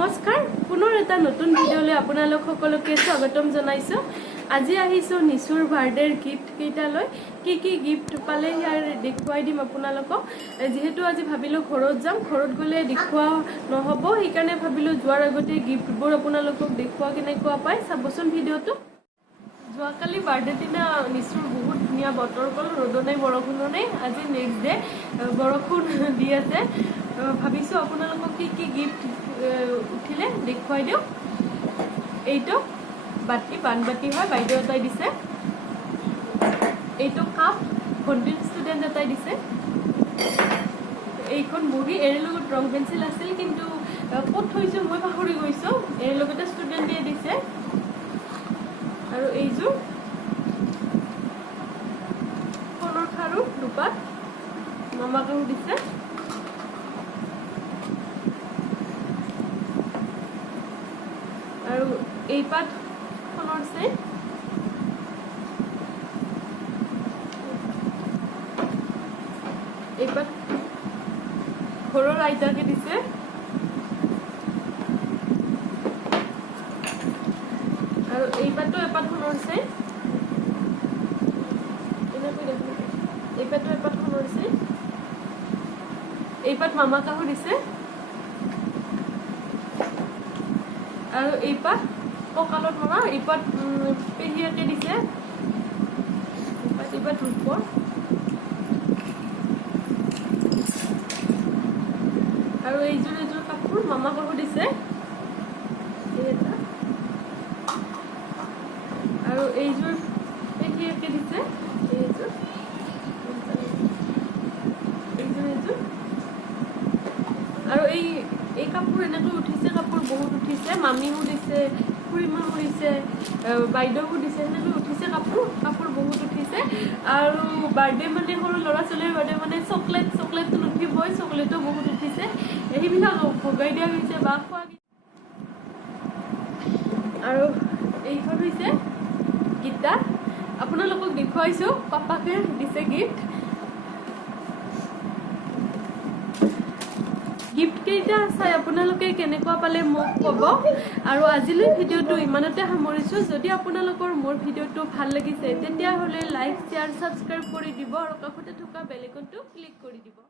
নমস্কাৰ পুনৰ এটা নতুন ভিডিঅ'লৈ আপোনালোক সকলোকে স্বাগতম জনাইছো। আজি আহিছো নিসুৰ বাৰ্থডেৰ গিফ্ট কেইটালৈ কি গিফ্ট পালে ইয়াৰ দেখুৱাই দিম আপোনালোকক। যেহেতু আজি ভাবিলো ঘৰত যাম, ঘৰত গলে দেখুৱা নহব, সেইকাৰণে ভাবিলো যোৱাৰ আগতে গিফ্টবোৰ আপোনালোকক দেখুৱা কেনেকুৱা পায় চাবচোন ভিডিঅ'টো। যোৱাকালি বাৰ্থডে দিনা নিসুৰ বহুত ধুনীয়া বতৰ গ'ল, ৰ'দ নাই বৰষুণো নাই। আজি নেক্সট ডে বৰষুণ দি আছে। ভাবিছো আপোনালোকক কি গিফ্ট উঠিলে দেখুৱাই দিওঁ। এইটো বাটি বানবাটি হয়, বাইদেউ এটাই দিছে। এইটো কাপ ভণ্টিৰ ষ্টুডেণ্ট এটাই দিছে। এইখন বহী এৰে লগত ৰং পেঞ্চিল আছিল, কিন্তু ক'ত থৈছো মই পাহৰি গৈছো। এৰে লগতে ষ্টুডেণ্টে দিছে। আৰু এইযোৰ সোণৰ খাৰু দুপাত মামাকেও দিছে। আৰু এই পাত সোণৰ চেইন, এই পাত ঘৰৰ আইতাকে দিছে। আৰু এই পাতো এপাত সোণৰ চেইন, এই পাতো এপাত সোণৰ চেইন। এই পাত মামা কাহু দিছে। আৰু এই পাত কঁকালত মৰা, এই পাত পেহীয়াকে দিছে। এই পাত ৰূপৰ। আৰু এইযোৰ কাপোৰ মামা কাহু দিছে। আৰু এইযোৰ পেহীয়াকে দিছে। এইযোৰ আৰু এই কাপোৰ এনেকৈ উঠিছে, কাপোৰ বহুত উঠিছে। মামীও দিছে, খুৰীমাও দিছে, বাইদেউও দিছে, সেনেকৈ উঠিছে কাপোৰ বহুত উঠিছে। আৰু বাৰ্থডে মানে সৰু ল'ৰা ছোৱালীৰ বাৰ্থডে মানে চকলেটটো নুঠিবই, চকলেটো বহুত উঠিছে। সেইবিলাক ভগাই দিয়া হৈছে বা খোৱা। আৰু এইখন হৈছে গীতা, আপোনালোকক দেখুৱাইছো। পাপাকে দিছে গিফ্ট কেইটা চাই আপোনালোকে কেনেকুৱা পালে মোক ক'ব। আৰু আজিলৈ ভিডিঅ'টো ইমানতে সামৰিছো। যদি আপোনালোকৰ মোৰ ভিডিঅ'টো ভাল লাগিছে তেতিয়াহ'লে লাইক, শ্বেয়াৰ, ছাবস্ক্ৰাইব কৰি দিব আৰু কাষতে থকা বেল আইকনটো ক্লিক কৰি দিব।